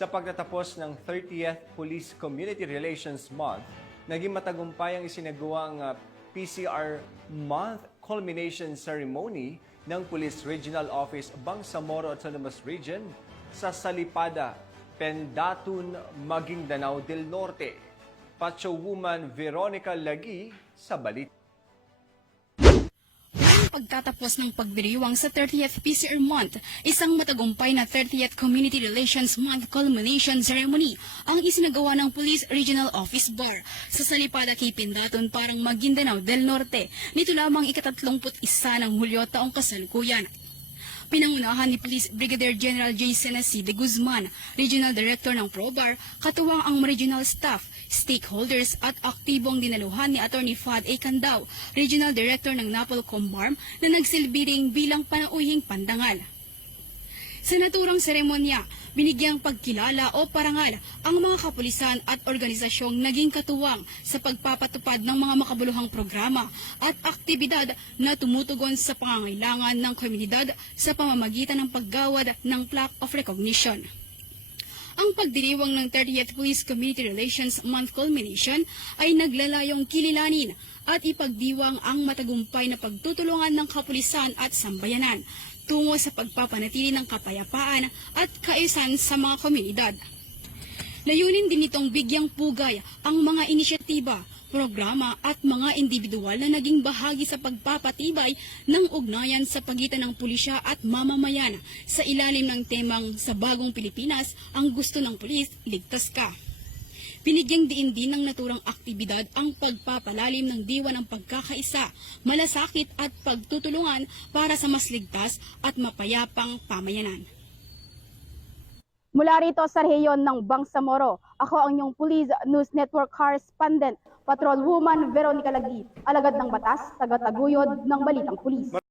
Sa pagtatapos ng 30th Police Community Relations Month, naging matagumpay ang isinagawang PCR Month Culmination Ceremony ng Police Regional Office Bangsamoro Autonomous Region sa Salipada, Pendatun, Maguindanao del Norte. Pacho Woman Veronica Lagi sa balita. Pagtatapos ng pagdiriwang sa 30th PCR Month, isang matagumpay na 30th Community Relations Month Culmination Ceremony ang isinagawa ng Police Regional Office Bar sa Salipada kay Pendatun, parang Maguindanao del Norte, nito lamang ika-31 ng Hulyo taong kasalukuyan. Pinangunahan ni Police Brigadier General J. Senesi de Guzman, Regional Director ng ProBar, katuwang ang regional staff, stakeholders at aktibong dinaluhan ni Attorney Fad A. Candao, Regional Director ng Napolcom BARM na nagsilbi bilang panauhing pandangal. Sa naturang seremonya, binigyang pagkilala o parangal ang mga kapulisan at organisasyong naging katuwang sa pagpapatupad ng mga makabuluhang programa at aktibidad na tumutugon sa pangangailangan ng komunidad sa pamamagitan ng paggawad ng Plaque of Recognition. Ang pagdiriwang ng 30th Police Community Relations Month Culmination ay naglalayong kililanin at ipagdiwang ang matagumpay na pagtutulungan ng kapulisan at sambayanan tungo sa pagpapanatili ng kapayapaan at kaayusan sa mga komunidad. Layunin din nitong bigyang pugay ang mga inisyatiba, programa at mga individual na naging bahagi sa pagpapatibay ng ugnayan sa pagitan ng pulisya at mamamayan sa ilalim ng temang sa bagong Pilipinas, ang gusto ng pulis, ligtas ka. Binigyang diin din ng naturang aktibidad ang pagpapalalim ng diwa ng pagkakaisa, malasakit at pagtutulungan para sa mas ligtas at mapayapang pamayanan. Mula rito sa rehiyon ng Bangsamoro, ako ang inyong Police News Network Correspondent, Patrol Woman Veronica Lagi, alagad ng batas, tagataguyod ng Balitang Pulis.